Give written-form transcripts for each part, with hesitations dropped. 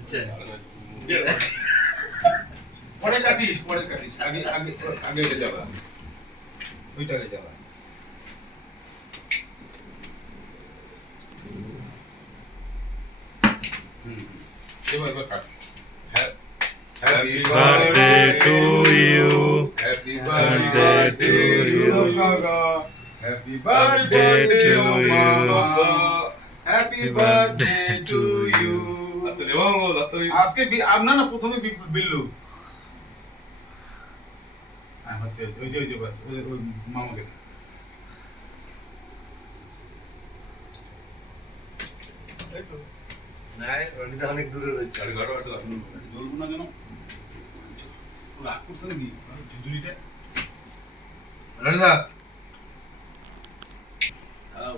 আচ্ছা পরে কাটিস আগে আগে আগে এটা যাবা ওইটাকে যাবা এবার কাট Happy birthday to you. Happy Birthday to you. Happy birthday to you. Happy birthday to you. আজকে আপনার না প্রথমে বিল্লু হ্যাঁ হচ্ছে ওই বাস ওই মামাকে নাই রনিদা অনেক দূরে রয়েছে গাড়ি ঘর আটো জ্বলবো না কেন রাগ করছে নাকি ঝুঝুরিটা রনিদা হ্যালো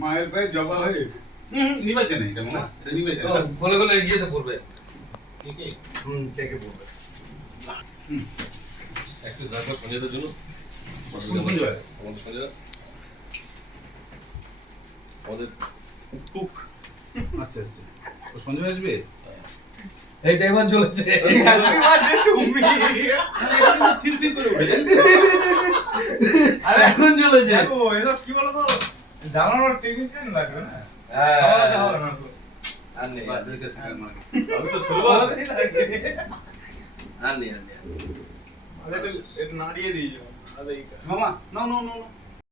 মায়ের পায়ে জবা হয়ে নিবাইতে না এটা মামা এটা নিবাইতে না গলে গলে গিয়ে তো পড়বে কে কে পড়বে একটু জায়গা সঞ্জয়দের জন্য সঞ্জয় আমাদের সঞ্জয় আমাদের কুক আচ্ছা আচ্ছা তো সঞ্জয় আসবে এই দেখবার চলেছে ফিল করে উঠে আরে এখন চলেছে এসব কি বলো তো জানানোর টেকনিশিয়ান লাগবে না হ্যাঁ আর নেই আমি তো শুরু আর নেই একটু নাড়িয়ে দিয়েছো মামা নো নো নো